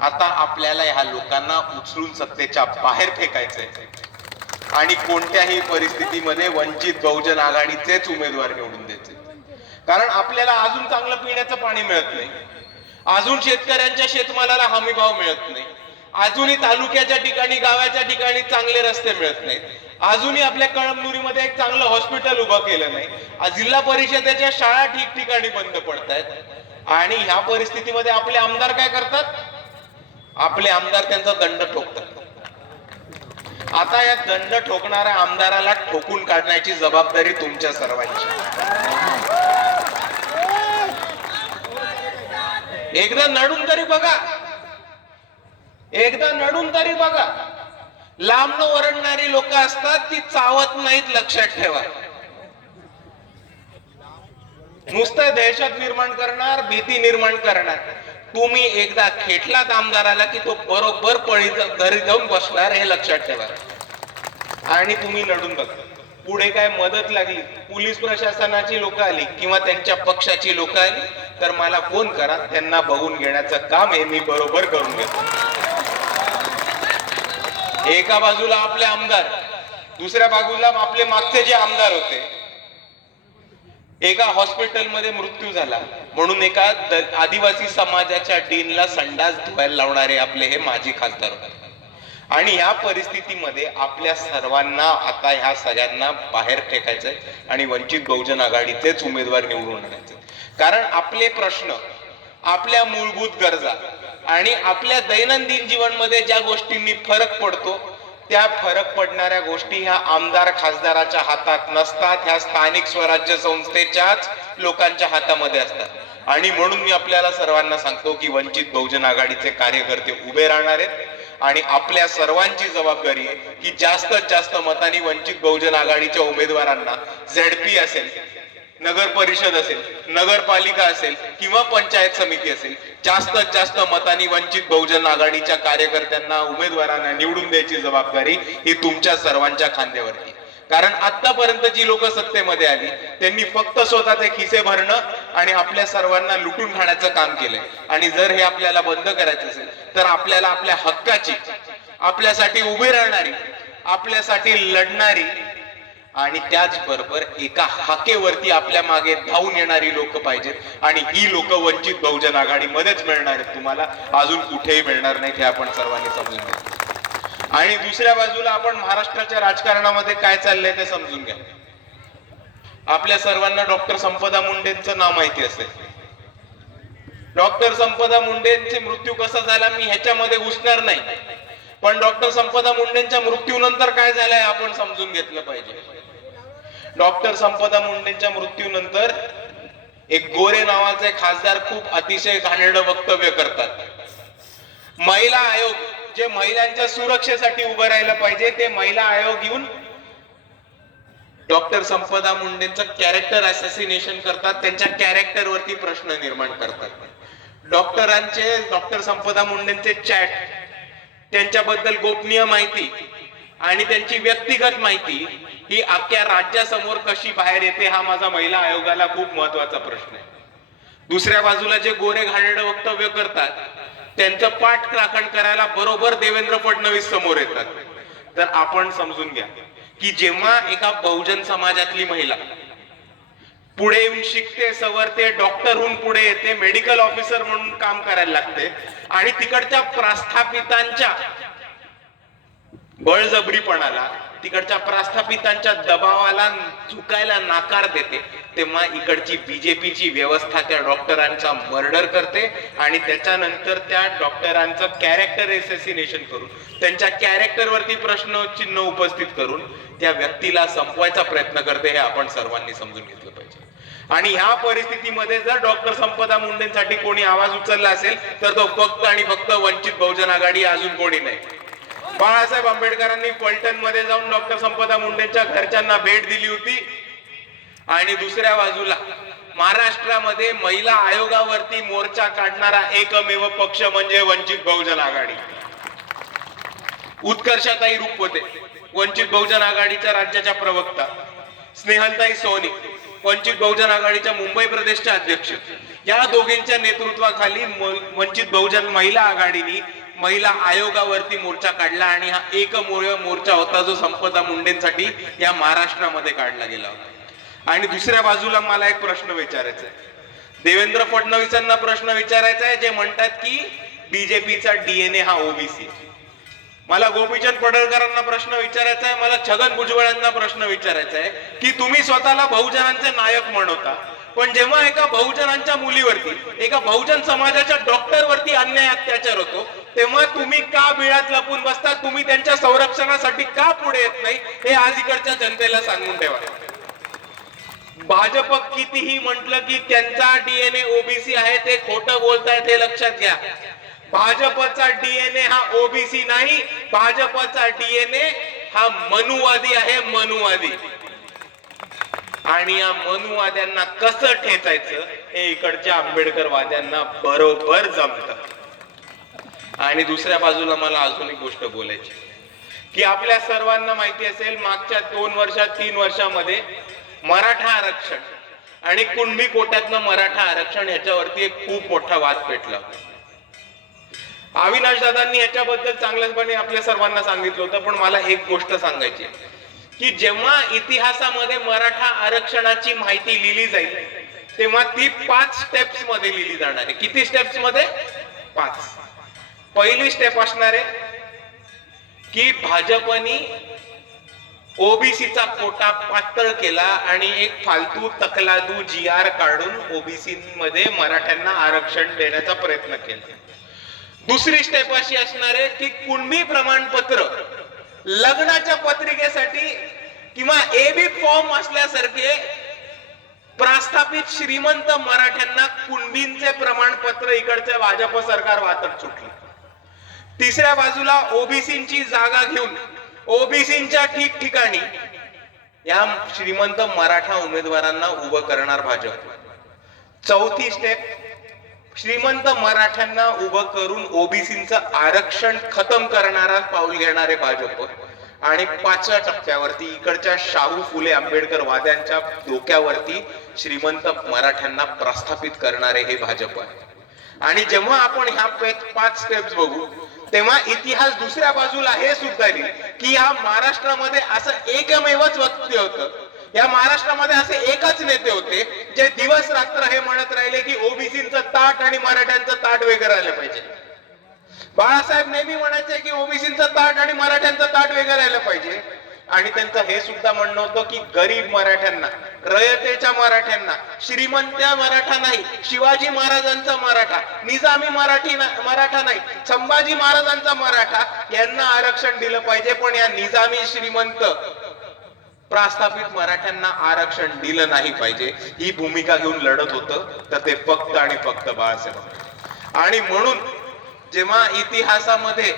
आता आपल्याला ह्या लोकांना उचलून सत्तेच्या बाहेर फेकायचंय आणि कोणत्याही परिस्थितीमध्ये वंचित बहुजन आघाडीचेच उमेदवार निवडून द्यायचे. कारण आपल्याला अजून चांगलं पिण्याचं पाणी मिळत नाही, अजून शेतकऱ्यांच्या शेतमालाला हमी भाव मिळत नाही, अजूनही तालुक्याच्या ठिकाणी गावाच्या ठिकाणी चांगले रस्ते मिळत नाहीत, अजूनही आपल्या कळमनुरीमध्ये एक चांगलं हॉस्पिटल उभं केलं नाही, जिल्हा परिषदेच्या शाळा ठिकठिकाणी बंद पडतायत. आणि ह्या परिस्थितीमध्ये आपले आमदार काय करतात? आपले आमदार त्यांचा दंड ठोकतात. आता या दंड ठोकणाऱ्या आमदाराला ठोकून काढण्याची जबाबदारी तुमच्या सर्वांची. एकदा नडून तरी बघा, एकदा नडून तरी बघा. लांबन ओरडणारी लोक असतात, ती चावत नाहीत, लक्षात ठेवा. नुसतं दहशत निर्माण करणार, भीती निर्माण करणार. तुम्ही एकदा खेटलात आमदाराला की तो बरोबर पळी घरी जाऊन बसणार, हे लक्षात ठेवा. आणि तुम्ही लढून बघा. पुढे काय मदत लागली, पोलीस प्रशासनाची लोक आली किंवा त्यांच्या पक्षाची लोक आली तर मला फोन करा, त्यांना बघून घेण्याचं काम हे मी बरोबर करून घेतो. एका बाजूला आपले आमदार, दुसऱ्या बाजूला आपले मागचे जे आमदार होते. एका हॉस्पिटलमध्ये मृत्यू झाला म्हणून एका आदिवासी समाजाच्या डीनला संडास धुवायला लावणारे आपले हे माजी खासदार होते. आणि या परिस्थितीमध्ये आपल्या सर्वांना आता ह्या सगळ्यांना बाहेर फेकायचंय आणि वंचित बहुजन आघाडीचेच उमेदवार निवडून आणायचे. कारण आपले प्रश्न, आपल्या मूलभूत गरजा आणि आपल्या दैनंदिन जीवनमध्ये ज्या गोष्टींनी फरक पडतो, त्या फरक पडणाऱ्या गोष्टी ह्या आमदार खासदाराच्या हातात नसतात, ह्या स्थानिक स्वराज्य संस्थेच्याच लोकांच्या हातामध्ये असतात. आणि म्हणून मी आपल्याला सर्वांना सांगतो की वंचित बहुजन आघाडीचे कार्यकर्ते उभे राहणार आहेत आणि आपल्या सर्वांची जबाबदारी आहे की जास्तीत जास्त मतांनी वंचित बहुजन आघाडीच्या उमेदवारांना झेडपी असेल, नगर परिषद असेल, नगरपालिका असेल किंवा पंचायत समिती असेल, जास्तीत जास्त मतांनी वंचित बहुजन आघाडीच्या कार्यकर्त्यांना, उमेदवारांना निवडून द्यायची जबाबदारी ही तुमच्या सर्वांच्या खांद्यावरती. कारण आतापर्यंत जी लोक सत्तेमध्ये आली त्यांनी फक्त स्वतःचे खिसे भरणं आणि आपल्या सर्वांना लुटून खाण्याचं काम केलंय. आणि जर हे आपल्याला बंद करायचं असेल तर आपल्याला आपल्या हक्काची, आपल्यासाठी उभी राहणारी, आपल्यासाठी लढणारी आणि त्याचबरोबर एका हाकेवरती आपल्या मागे धावून येणारी लोक पाहिजेत. आणि ही लोक वंचित बहुजन आघाडीमध्येच मिळणार आहेत, तुम्हाला अजून कुठेही मिळणार नाहीत, हे आपण सर्वांनी समजून घ्या. आणि दुसऱ्या बाजूला आपण महाराष्ट्राच्या राजकारणामध्ये काय चाललंय ते समजून घ्या. आपल्या सर्वांना डॉक्टर संपदा मुंडेंचं नाव माहिती असेल. डॉक्टर संपदा मुंडेंचे मृत्यू कसा झाला मी ह्याच्यामध्ये घुसणार नाही, पण डॉक्टर संपदा मुंडेंच्या मृत्यूनंतर काय झालंय आपण समजून घेतलं पाहिजे. डॉक्टर संपदा मुंडेंच्या मृत्यूनंतर एक गोरे नावाचे खासदार खूप अतिशय घाणेरडं वक्तव्य करतात. महिला आयोग जे महिलांच्या सुरक्षेसाठी उभं राहिलं पाहिजे, ते महिला आयोग येऊन डॉक्टर संपदा मुंडेंचं कॅरेक्टर असॅसिनेशन करतात, त्यांच्या कॅरेक्टरवरती प्रश्न निर्माण करतात. डॉक्टर संपदा मुंडेंचे चॅट, त्यांच्याबद्दल गोपनीय माहिती आणि त्यांची व्यक्तिगत माहिती ही अख्ख्या राज्यासमोर कशी बाहेर येते, हा माझा महिला आयोगाला खूप महत्वाचा प्रश्न आहे. दुसऱ्या बाजूला जे गोरे घाणेरडं वक्तव्य करतात त्यांचं पाठ राखण करायला बरोबर देवेंद्र फडणवीस समोर येतात. तर आपण समजून घ्या की जेव्हा एका बहुजन समाजातली महिला पुढे येऊन शिकते, सवरते, डॉक्टर होऊन पुढे येते, मेडिकल ऑफिसर म्हणून काम करायला लागते आणि तिकडच्या प्रस्थापितांच्या बळजबरीपणाला, तिकडच्या प्रस्थापितांच्या दबावाला झुकायला नाकार देते, तेव्हा इकडची बीजेपीची व्यवस्था त्या डॉक्टरांचा मर्डर करते आणि त्याच्यानंतर त्या डॉक्टरांचं कॅरेक्टर असॅसिनेशन करून, त्यांच्या कॅरेक्टरवरती प्रश्न चिन्ह उपस्थित करून त्या व्यक्तीला संपवायचा प्रयत्न करते. हे आपण सर्वांनी समजून घेतलं पाहिजे. आणि ह्या परिस्थितीमध्ये जर डॉक्टर संपदा मुंडेंसाठी कोणी आवाज उचलला असेल तर तो फक्त आणि फक्त वंचित बहुजन आघाडी, अजून कोणी नाही. बाळासाहेब आंबेडकरांनी फलटण मध्ये जाऊन डॉक्टर संपदा मुंडेंच्या घरच्यांना भेट दिली होती आणि दुसऱ्या बाजूला महाराष्ट्रामध्ये महिला आयोगावरती मोर्चा काढणारा एकमेव पक्ष म्हणजे वंचित बहुजन आघाडी. उत्कर्षाताई रुपवते, वंचित बहुजन आघाडीच्या राज्याच्या प्रवक्ता, स्नेहलताई सोनी, वंचित बहुजन आघाडीच्या मुंबई प्रदेशच्या अध्यक्ष, या दोघींच्या नेतृत्वाखाली वंचित बहुजन महिला आघाडीने महिला आयोगावरती मोर्चा काढला आणि हा एकमेव मोर्चा होता जो संपदा मुंडेंसाठी या महाराष्ट्रामध्ये काढला गेला होता. आणि दुसऱ्या बाजूला मला एक प्रश्न विचारायचा आहे, देवेंद्र फडणवीसांना प्रश्न विचारायचा आहे, जे म्हणतात की बीजेपीचा डीएनए हा ओबीसी. मला गोपीचंद पडळकरांना प्रश्न विचारायचा आहे, मला छगन भुजबळांना प्रश्न विचारायचा आहे की तुम्ही स्वतःला बहुजनांचे नायक म्हणवता, पण जेव्हा एका बहुजनांच्या मुलीवरती, एका बहुजन समाजाच्या डॉक्टरवरती अन्याय अत्याचार होतो, तेव्हा तुम्ही का बिळात लपून बसता? तुम्ही त्यांच्या संरक्षणासाठी का पुढे येत नाही? हे आज इकडच्या जनतेला सांगून ठेवा. भाजप कितीही म्हटलं की त्यांचा डीएनए ओबीसी आहे, ते खोटं बोलतायत हे लक्षात घ्या. भाजपचा डीएनए हा ओबीसी नाही, भाजपचा डीएनए हा मनुवादी आहे, मनुवादी. आणि या मनुवाद्यांना कसं ठेचायचं हे इकडच्या आंबेडकरवाद्यांना बरोबर जमतं. आणि दुसऱ्या बाजूला मला अजून एक गोष्ट बोलायची की आपल्या सर्वांना माहिती असेल, मागच्या 2 वर्षात 3 वर्षामध्ये मराठा आरक्षण आणि कुणबी कोट्यातनं मराठा आरक्षण ह्याच्यावरती एक खूप मोठा वाद पेटला. अविनाश दादांनी याच्याबद्दल चांगल्यापणे आपल्या सर्वांना सांगितलं होतं, पण मला एक गोष्ट सांगायची की जेव्हा इतिहासामध्ये मराठा आरक्षणाची माहिती लिहिली जाईल तेव्हा ती 5 स्टेप्स मध्ये लिहिली जाणार आहे. किती स्टेप्स मध्ये? 5. पहिली स्टेप असणार आहे की भाजपनी ओबीसीचा कोटा पातळ केला आणि एक फालतू तकलादू GR काढून ओबीसी मध्ये मराठ्यांना आरक्षण देण्याचा प्रयत्न केला. दुसरी स्टेप अशी असणार आहे की कुणबी प्रमाणपत्र लग्नाच्या पत्रिकेसाठी किंवा एबी फॉर्म असल्यासारखे प्रस्थापित श्रीमंत मराठ्यांना कुणबींचे प्रमाणपत्र इकडचे भाजप सरकार वाटप सुटले. तिसऱ्या बाजूला ओबीसींची जागा घेऊन ओबीसींच्या ठिकठिकाणी या श्रीमंत मराठा उमेदवारांना उभं करणार भाजप. चौथी स्टेप, श्रीमंत मराठ्यांना उभं करून ओबीसींचं आरक्षण खतम करणारा पाऊल घेणारे भाजप. आणि 5व्या टप्प्यावरती इकडच्या शाहू फुले आंबेडकर वाद्यांच्या डोक्यावरती श्रीमंत मराठ्यांना प्रस्थापित करणारे हे भाजप आहे. आणि जेव्हा आपण ह्या 5 स्टेप्स बघू तेव्हा इतिहास दुसऱ्या बाजूला हे सुद्धा लिहिल की या महाराष्ट्रामध्ये असं एकमेवच व्यक्ती होतं, या महाराष्ट्रामध्ये असे एकच नेते होते जे दिवस रात्र हे म्हणत राहिले की ओबीसींचं ताट आणि मराठ्यांचं ताट वेगळं राहिलं पाहिजे. बाळासाहेब नेहमी म्हणायचे की ओबीसींचं ताट आणि मराठ्यांचं ताट वेगळं राहिलं पाहिजे. आणि त्यांचं हे सुद्धा म्हणणं होतं की गरीब मराठ्यांना, रयतेच्या मराठ्यांना, श्रीमंत मराठा नाही, शिवाजी महाराजांचा मराठा, निजामी मराठा नाही, संभाजी महाराजांचा मराठा यांना आरक्षण दिलं पाहिजे. पण या निजामी श्रीमंत प्रस्थापित मराठ्यांना आरक्षण दिलं नाही पाहिजे ही भूमिका घेऊन लढत होतं. तर ते फक्त आणि फक्त बाळासाहेब. आणि म्हणून जेव्हा इतिहासामध्ये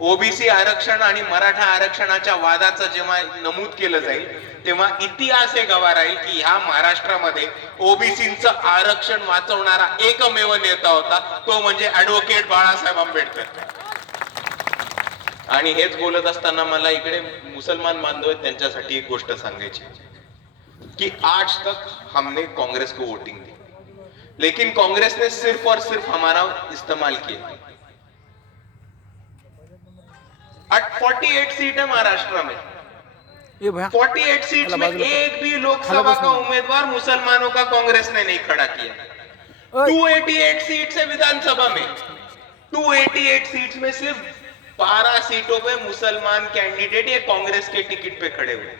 ओबीसी आरक्षण आणि मराठा आरक्षणाच्या वादाचं जेव्हा नमूद केलं जाईल तेव्हा इतिहास हे गवाह राहील की ह्या महाराष्ट्रामध्ये ओबीसींचं आरक्षण वाचवणारा एकमेव नेता होता, तो म्हणजे ऍडव्होकेट बाळासाहेब आंबेडकर. आणि हेच बोलत असताना मला इकडे मुसलमान बांधव आहेत त्यांच्यासाठी एक गोष्ट सांगायची की आज तक हमने कांग्रेस को वोटिंग दी, लेकिन कांग्रेस ने सिर्फ और सिर्फ हमारा इस्तेमाल किया. 48 सीट है महाराष्ट्र में, 48 सीट्स में एक भी लोकसभा का उम्मीदवार मुसलमानों का कांग्रेस ने नहीं खड़ा किया. 288 सीट्स है विधानसभा में, 288 सीट्स में सिर्फ 12 सीटों पे मुसलमान कैंडिडेट ये कांग्रेस के टिकट पे खड़े हुए.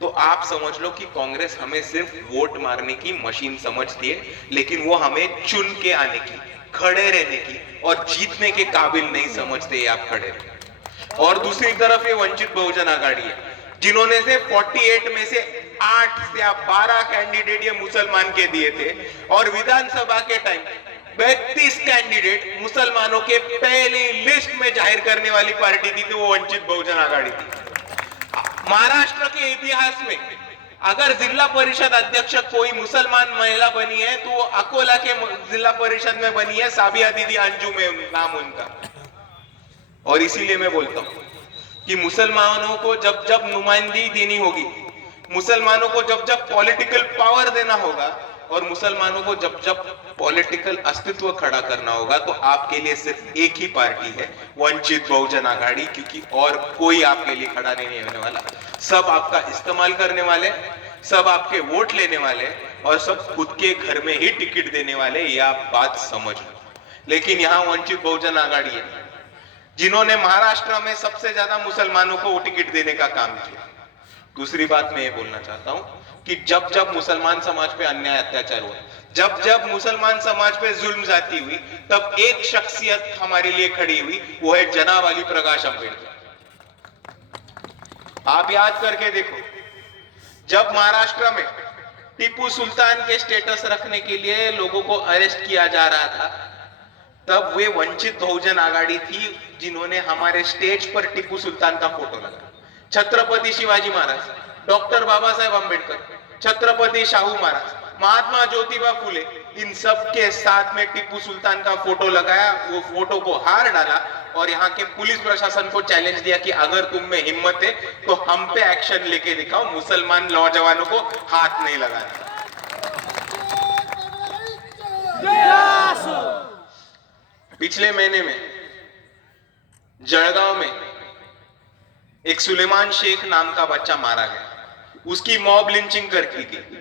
तो आप समझ लो कि कांग्रेस हमें सिर्फ वोट मारने की मशीन समझती है, लेकिन वो हमें चुन के आने की, खड़े रहने की और जीतने के काबिल नहीं समझते. आप खड़े रहे. और दूसरी तरफ ये वंचित बहुजन आघाड़ी है जिन्होंने से 48 में से 8 या 12 कैंडिडेट ये मुसलमान के दिए थे और विधानसभा के टाइम 32 कैंडिडेट मुसलमानों के पहली लिस्ट में जाहिर करने वाली पार्टी थी, तो वो वंचित बहुजन आघाड़ी थी. महाराष्ट्र के इतिहास में अगर जिला परिषद अध्यक्ष कोई मुसलमान महिला बनी है तो वो अकोला के जिला परिषद में बनी है, साबिया दीदी अंजुम है नाम उनका. और इसीलिए मैं बोलता हूं कि मुसलमानों को जब जब नुमाइंदगी देनी होगी, मुसलमानों को जब जब पॉलिटिकल पावर देना होगा और मुसलमानों को जब जब पॉलिटिकल अस्तित्व खड़ा करना होगा तो आपके लिए सिर्फ एक ही पार्टी है, वंचित बहुजन आघाड़ी, क्योंकि और कोई आपके लिए खड़ा नहीं होने वाला। सब आपका इस्तेमाल करने वाले, सब आपके वोट लेने वाले और सब खुद के घर में ही टिकट देने वाले, ये आप बात समझ लो। लेकिन यहाँ वंचित बहुजन आघाड़ी है जिन्होंने महाराष्ट्र में सबसे ज्यादा मुसलमानों को टिकट देने का काम किया। दूसरी बात मैं ये बोलना चाहता हूं कि जब जब मुसलमान समाज पे अन्याय अत्याचार हुआ, जब जब मुसलमान समाज पे जुल्म जाती हुई, तब एक शख्सियत हमारे लिए खड़ी हुई, वो है जनाब अली प्रकाश अम्बेडकर। आप याद करके देखो, जब महाराष्ट्र में टीपू सुल्तान के स्टेटस रखने के लिए लोगों को अरेस्ट किया जा रहा था, तब वे वंचित बहुजन आघाड़ी थी जिन्होंने हमारे स्टेज पर टीपू सुल्तान का फोटो लगाया। छत्रपति शिवाजी महाराज, डॉक्टर बाबा साहेब अम्बेडकर, छत्रपति शाहू महाराज, महात्मा ज्योतिबा फुले, इन सब के साथ में टीपू सुल्तान का फोटो लगाया। वो फोटो को हार डाला और यहाँ के पुलिस प्रशासन को चैलेंज दिया कि अगर तुम में हिम्मत है तो हम पे एक्शन लेके दिखाओ, मुसलमान नौजवानों को हाथ नहीं लगाना। पिछले महीने में जळगांव में एक सुलेमान शेख नाम का बच्चा मारा गया, उसकी मॉब लिंचिंग कर की गई।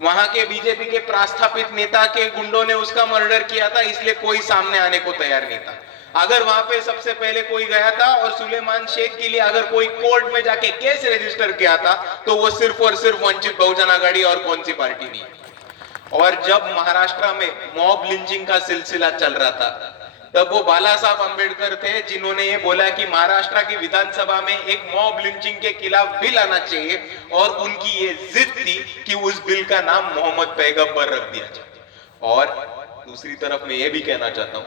वहां के बीजेपी के प्रस्थापित नेता के गुंडों ने उसका मर्डर किया था, इसलिए कोई सामने आने को तैयार नहीं था। अगर वहां पे सबसे पहले कोई गया था और सुलेमान शेख के लिए अगर कोई कोर्ट में जाके केस रजिस्टर किया था, तो वो सिर्फ और सिर्फ वंचित बहुजन आघाड़ी और कौन सी पार्टी नहीं। और जब महाराष्ट्र में मॉब लिंचिंग का सिलसिला चल रहा था, तब वो बाला साहब अम्बेडकर थे जिन्होंने ये बोला कि महाराष्ट्र की विधानसभा में एक मॉब लिंचिंग के खिलाफ बिल आना चाहिए, और उनकी ये जिद थी कि उस बिल का नाम मोहम्मद पैगंबर रख दिया जाए। और दूसरी तरफ मैं ये भी कहना चाहता हूं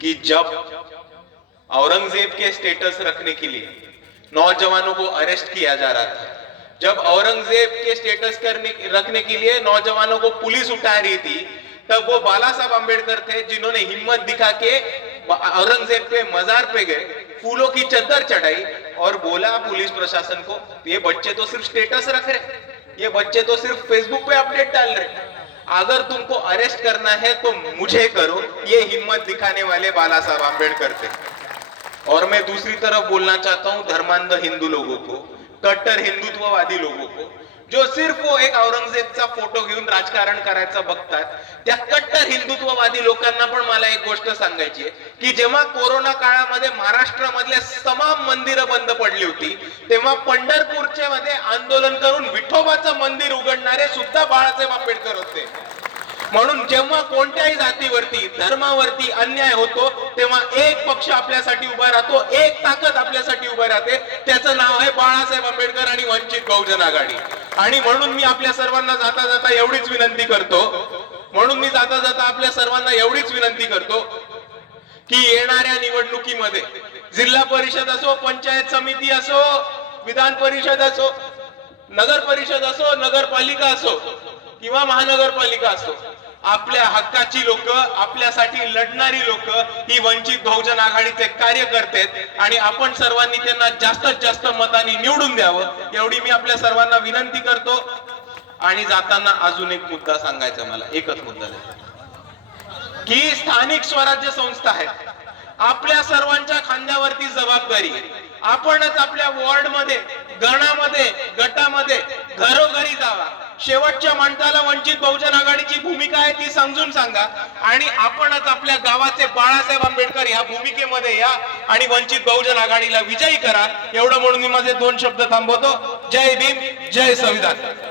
कि जब औरंगजेब के स्टेटस रखने के लिए नौजवानों को अरेस्ट किया जा रहा था, जब औरंगजेब के स्टेटस रखने के लिए नौजवानों को पुलिस उठा रही थी, तब वो बाला साहब अम्बेडकर थे जिन्होंने हिम्मत दिखा के औरंगजेब के मजार पे गए, फूलों की चद्दर चढ़ाई और बोला पुलिस प्रशासन को, ये बच्चे तो सिर्फ स्टेटस रख रहे, ये बच्चे तो सिर्फ फेसबुक पे अपडेट डाल रहे, अगर तुमको अरेस्ट करना है तो मुझे करो। ये हिम्मत दिखाने वाले बाला साहब अम्बेडकर थे। और मैं दूसरी तरफ बोलना चाहता हूं धर्मांध हिंदू लोगों को, कट्टर हिंदुत्ववादी लोगों को, जो सिर्फ वो एक औरंगजेबचा फोटो घेऊन राजकारण करायचं बघतात, त्या कट्टर हिंदुत्ववादी लोकांना पण मला एक गोष्ट सांगायची आहे की जेव्हा कोरोना काळामध्ये महाराष्ट्रामधले तमाम मंदिरं बंद पडली होती, तेव्हा पंढरपूरच्या मध्ये आंदोलन करून विठोबाचं मंदिर उघडणारे सुद्धा बाळासाहेब आंबेडकर होते। म्हणून जेव्हा कोणत्याही जातीवरती धर्मावरती अन्याय होतो, तेव्हा एक पक्ष आपल्यासाठी उभा राहतो, एक ताकद आपल्यासाठी उभा राहते, त्याचं नाव आहे बाळासाहेब आंबेडकर आणि वंचित बहुजन आघाडी। आणि म्हणून मी आपल्या सर्वांना जाता जाता एवढीच विनंती करतो, आपल्या सर्वांना एवढीच विनंती करतो की येणाऱ्या निवडणुकीमध्ये जिल्हा परिषद असो, पंचायत समिती असो, विधान परिषद असो, नगर परिषद असो, नगरपालिका असो किंवा महानगरपालिका असो, आपल्या हक्काची लोक, आपल्यासाठी लढणारी लोक ही वंचित बहुजन आघाडीचे कार्यकर्ते आहेत आणि आपण सर्वांनी त्यांना जास्तीत जास्त मतांनी निवडून द्यावं, एवढी मी आपल्या सर्वांना विनंती करतो। आणि जाताना अजून एक मुद्दा सांगायचा, मला एकच मुद्दा आहे की स्थानिक स्वराज्य संस्था आहेत, आपल्या सर्वांच्या खांद्यावरती जबाबदारी आहे। आपणच आपल्या वॉर्ड मध्ये, गणामध्ये, गटामध्ये घरोघरी जावा, शेवटच्या माणसाला वंचित बहुजन आघाडीची भूमिका आहे ती समजून सांगा आणि आपणच आपल्या गावाचे बाळासाहेब आंबेडकर ह्या भूमिकेमध्ये या आणि वंचित बहुजन आघाडीला विजयी करा। एवढं म्हणून मी माझे 2 शब्द थांबवतो। जय भीम, जय संविधान।